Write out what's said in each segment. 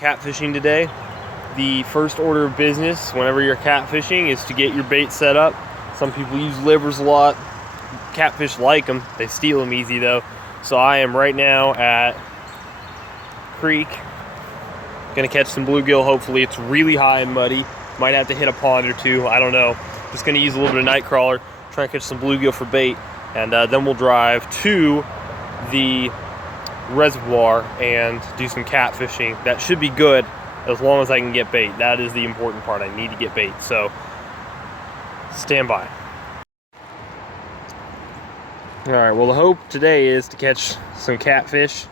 catfishing today. The first order of business whenever you're catfishing is to get your bait set up. Some people use livers a lot. Catfish like them. They steal them easy though. So I am right now at creek. Gonna catch some bluegill. Hopefully it's really high and muddy. Might have to hit a pond or two. I don't know. Just gonna use a little bit of night crawler. Try and catch some bluegill for bait. And then we'll drive to the reservoir and do some catfishing. That should be good as long as I can get bait. That is the important part. I need to get bait. So stand by. All right, well, the hope today is to catch some catfish.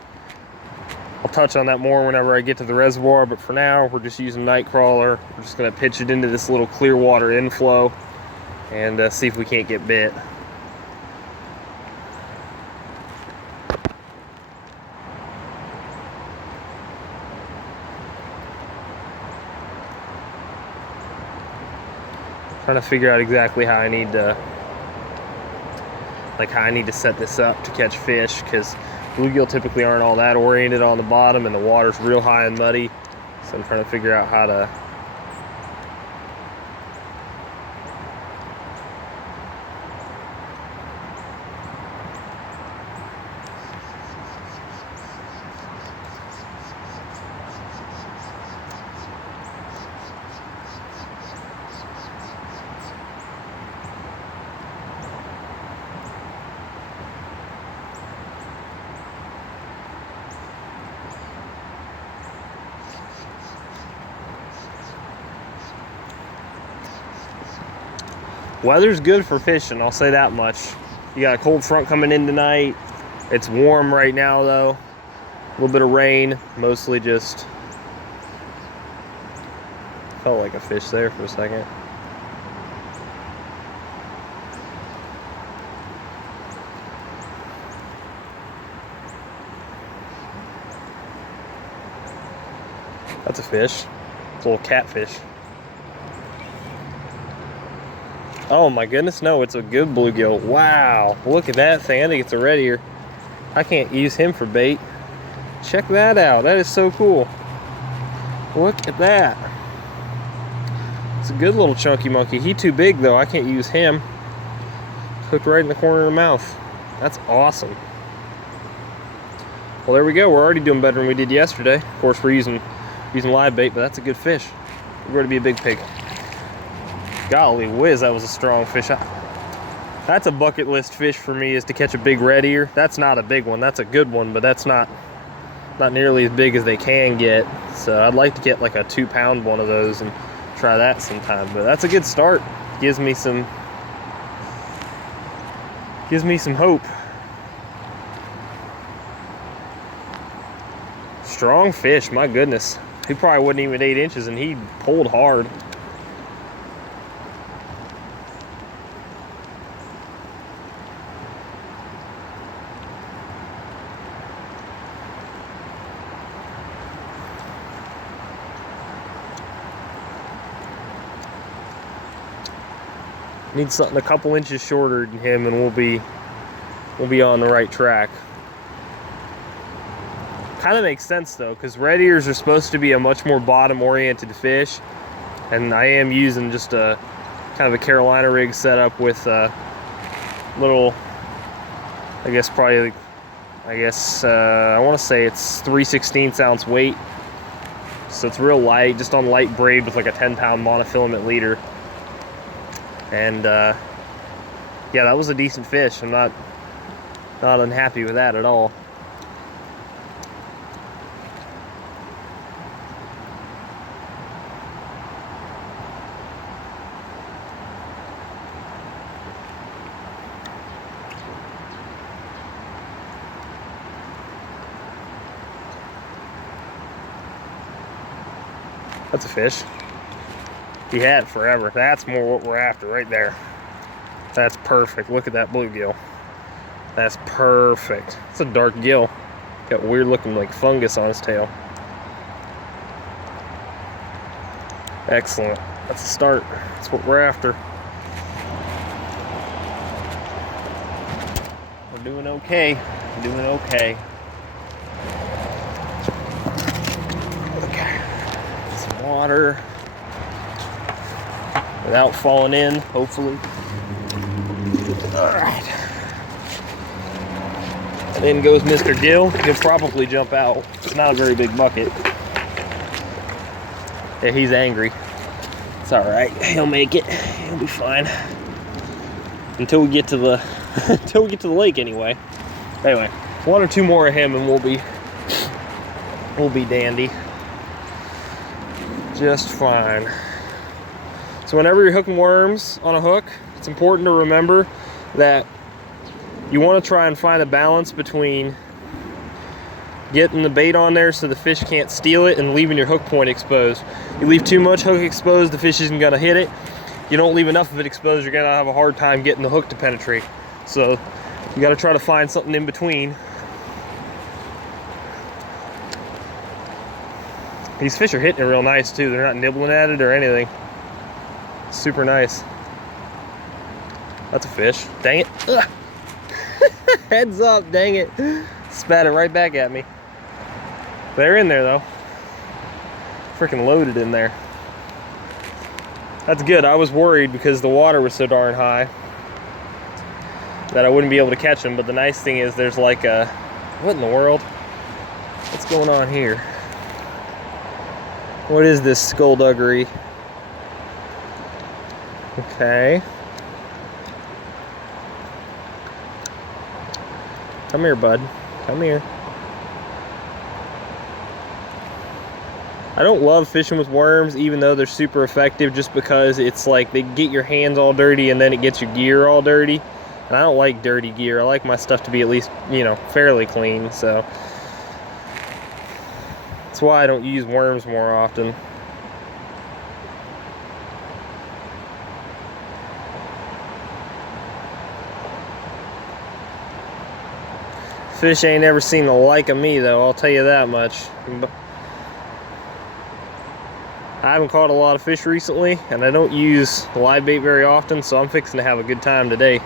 I'll touch on that more whenever I get to the reservoir, but for now we're just using night crawler. We're just gonna pitch it into this little clear water inflow and see if we can't get bit. Trying to figure out exactly how I need to set this up to catch fish, because bluegill typically aren't all that oriented on the bottom and the water's real high and muddy. So I'm trying to figure out how to Weather's good for fishing, I'll say that much. You got a cold front coming in tonight. It's warm right now though. A little bit of rain, mostly just... Felt like a fish there for a second. That's a fish. It's a little catfish. Oh my goodness, no, it's a good bluegill. Wow, look at that thing. I think it's a red ear. I can't use him for bait. Check that out. That is so cool. Look at that. It's a good little chunky monkey. He too big though. I can't use him. Hooked right in the corner of the mouth. That's awesome. Well, there we go. We're already doing better than we did yesterday. Of course, we're using live bait, but that's a good fish. We're going to be a big pig. Golly whiz, that was a strong fish. That's a bucket list fish for me, is to catch a big red ear. That's not a big one. That's a good one, but that's not nearly as big as they can get. So I'd like to get like a 2-pound one of those and try that sometime. But that's a good start. Gives me some hope. Strong fish, my goodness. He probably wasn't even 8 inches and he pulled hard. Need something a couple inches shorter than him and we'll be on the right track. Kind of makes sense though, because red ears are supposed to be a much more bottom oriented fish, and I am using just a kind of a Carolina rig setup with a little, I want to say it's 3/16 ounce weight, so it's real light, just on light braid with like a 10-pound monofilament leader. And yeah, that was a decent fish. I'm not unhappy with that at all. That's a fish. He had it forever. That's more what we're after right there. That's perfect. Look at that bluegill. That's perfect. It's a dark gill. Got weird looking like fungus on his tail. Excellent. That's a start. That's what we're after. We're doing okay. Doing okay. Okay. water without falling in, hopefully. All right. And then goes Mr. Gill. He'll probably jump out. It's not a very big bucket. Yeah, he's angry. It's all right. He'll make it. He'll be fine. Until we get to the until we get to the lake anyway. Anyway, one or two more of him and we'll be dandy. Just fine. So whenever you're hooking worms on a hook, it's important to remember that you want to try and find a balance between getting the bait on there so the fish can't steal it and leaving your hook point exposed. You leave too much hook exposed, the fish isn't going to hit it. You don't leave enough of it exposed, you're going to have a hard time getting the hook to penetrate. So you got to try to find something in between. These fish are hitting it real nice too. They're not nibbling at it or anything. Super nice. That's a fish. Dang it. Ugh. Heads up, dang it. Spat it right back at me. They're in there though. Freaking loaded in there. That's good. I was worried because the water was so darn high that I wouldn't be able to catch them. But the nice thing is there's like a, what in the world? What's going on here? What is this skullduggery? Okay. Come here, bud. Come here. I don't love fishing with worms, even though they're super effective, just because it's like they get your hands all dirty and then it gets your gear all dirty. And I don't like dirty gear. I like my stuff to be at least, you know, fairly clean. So that's why I don't use worms more often. Fish ain't ever seen the like of me though, I'll tell you that much. I haven't caught a lot of fish recently and I don't use live bait very often, so I'm fixing to have a good time today.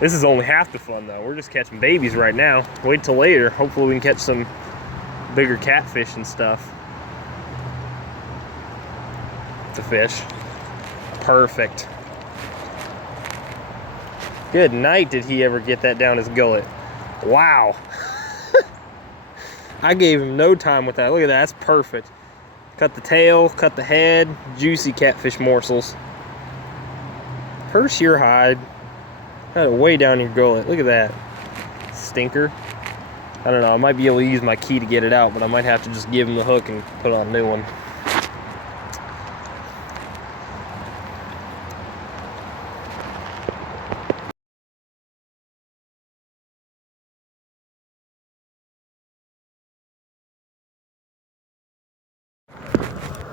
This is only half the fun though. We're just catching babies right now. Wait till later. Hopefully we can catch some bigger catfish and stuff. It's a fish. Perfect. Good night, did he ever get that down his gullet. Wow. I gave him no time with that. Look at that, that's perfect. Cut the tail, cut the head, juicy catfish morsels. Per sheer hide. Got it way down your gullet. Look at that. Stinker. I don't know, I might be able to use my key to get it out, but I might have to just give him the hook and put on a new one.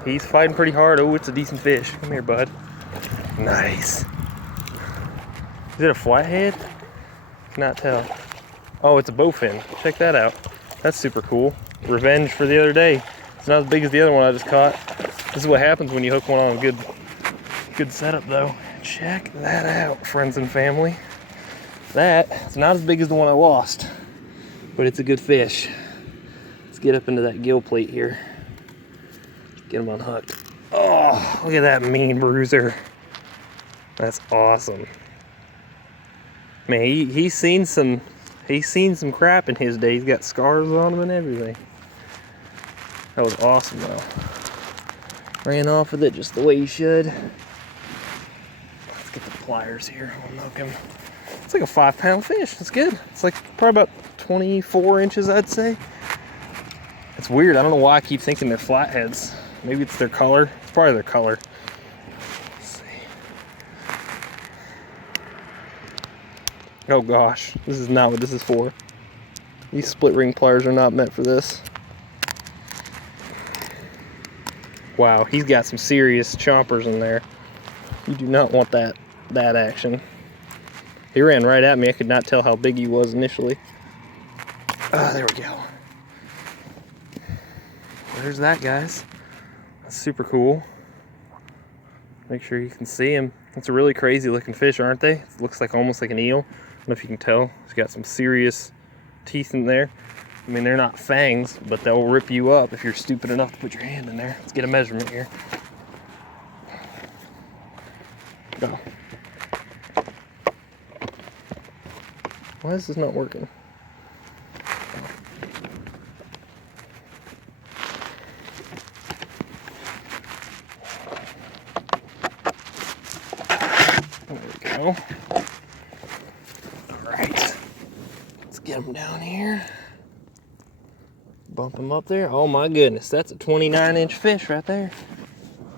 He's fighting pretty hard. Oh, it's a decent fish. Come here, bud. Nice. Is it a flathead? Cannot tell. Oh, it's a bowfin. Check that out. That's super cool. Revenge for the other day. It's not as big as the other one I just caught. This is what happens when you hook one on a good setup though. Check that out, friends and family. It's not as big as the one I lost, but it's a good fish. Let's get up into that gill plate here. Get him unhooked. Oh, look at that mean bruiser. That's awesome. Man, he's seen some crap in his day. He's got scars on him and everything. That was awesome though. Ran off with it just the way you should. Let's get the pliers here. I'll hook him. It's like a 5-pound fish. That's good. It's like probably about 24 inches, I'd say. It's weird. I don't know why I keep thinking they're flatheads. Maybe it's their color. It's probably their color. Let's see. Oh gosh, this is not what this is for. These split ring pliers are not meant for this. Wow, he's got some serious chompers in there. You do not want that action. He ran right at me. I could not tell how big he was initially. Ah, there we go. There's that, guys. That's super cool. Make sure you can see him. It's a really crazy looking fish, aren't they? It looks like almost like an eel. I don't know if you can tell. He's got some serious teeth in there. I mean, they're not fangs, but they'll rip you up if you're stupid enough to put your hand in there. Let's get a measurement here. Go. Why is this not working? There we go. All right. Let's get them down here. Bump them up there. Oh my goodness, that's a 29-inch fish right there.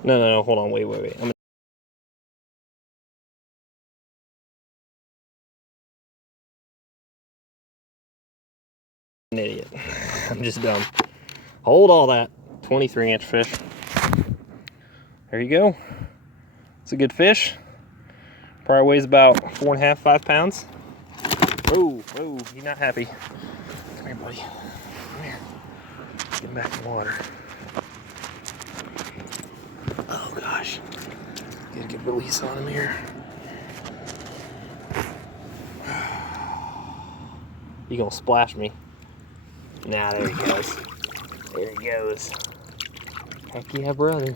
No, hold on, wait. I'm an idiot. I'm just dumb. Hold all that. 23-inch fish. There you go. It's a good fish. Probably weighs about 4.5, 5 pounds. Oh, he's not happy. Come here, buddy. Come here. Get him back in the water. Oh gosh. Get a good release on him here. You gonna splash me? Nah, there he goes. There he goes. Heck yeah, brother.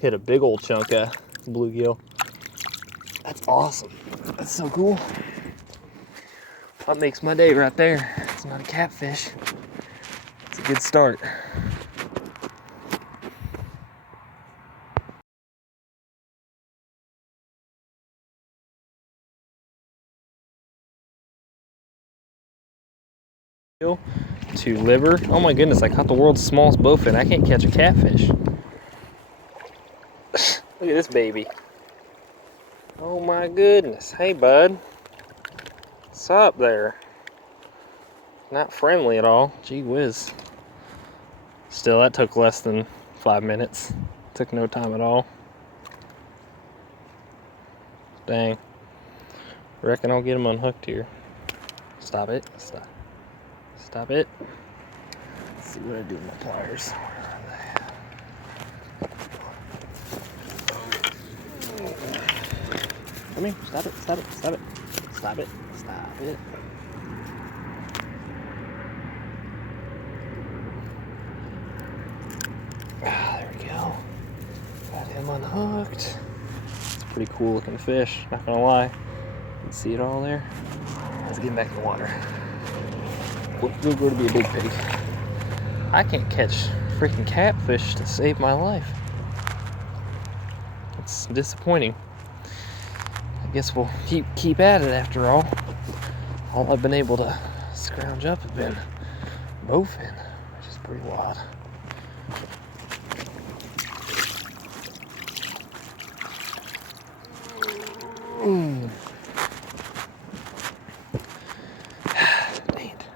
Hit a big old chunk of bluegill. That's awesome. That's so cool. That makes my day right there. It's not a catfish. It's a good start. To liver. Oh my goodness, I caught the world's smallest bowfin. I can't catch a catfish. Look at this baby. Oh my goodness. Hey bud. What's up there? Not friendly at all. Gee whiz. Still, that took less than 5 minutes. Took no time at all. Dang. Reckon I'll get him unhooked here. Stop it. Stop it. Let's see what I do with my pliers. Come here. Stop it. There we go. Got him unhooked. It's a pretty cool looking fish, not gonna lie. You can see it all there. Let's get him back in the water. We'll go to be a big pig. I can't catch freaking catfish to save my life. It's disappointing. I guess we'll keep at it after all. All I've been able to scrounge up has been bowfin, which is pretty wild. Dang it.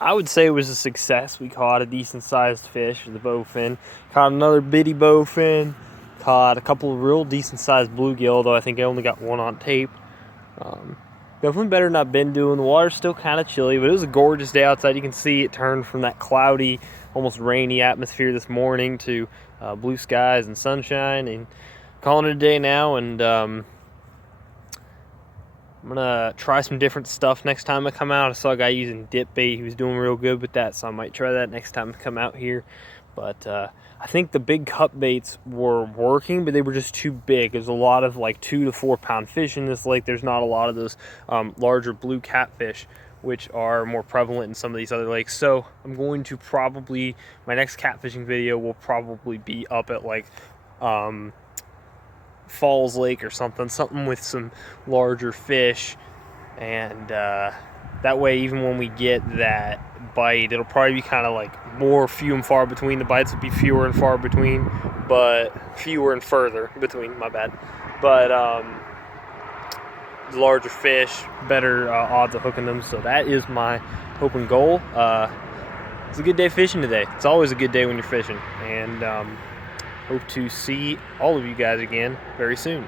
I would say it was a success. We caught a decent sized fish, the bowfin. Caught another bitty bowfin. Caught a couple of real decent sized bluegill, though I think I only got one on tape. Definitely better than I've been doing. The water's still kind of chilly, but it was a gorgeous day outside. You can see it turned from that cloudy, almost rainy atmosphere this morning to blue skies and sunshine. And calling it a day now, and I'm gonna try some different stuff next time I come out. I saw a guy using dip bait. He was doing real good with that, so I might try that next time I come out here. But I think the big cut baits were working, but they were just too big. There's a lot of like 2 to 4 pound fish in this lake. There's not a lot of those larger blue catfish, which are more prevalent in some of these other lakes. So I'm going to probably, my next catfishing video will probably be up at like Falls Lake or something with some larger fish, and that way even when we get that bite, it'll probably be kind of like more few and far between. The bites will be fewer and far between, but fewer and further between, my bad. But the larger fish, better odds of hooking them. So that is my hope and goal. It's a good day fishing today. It's always a good day when you're fishing, and hope to see all of you guys again very soon.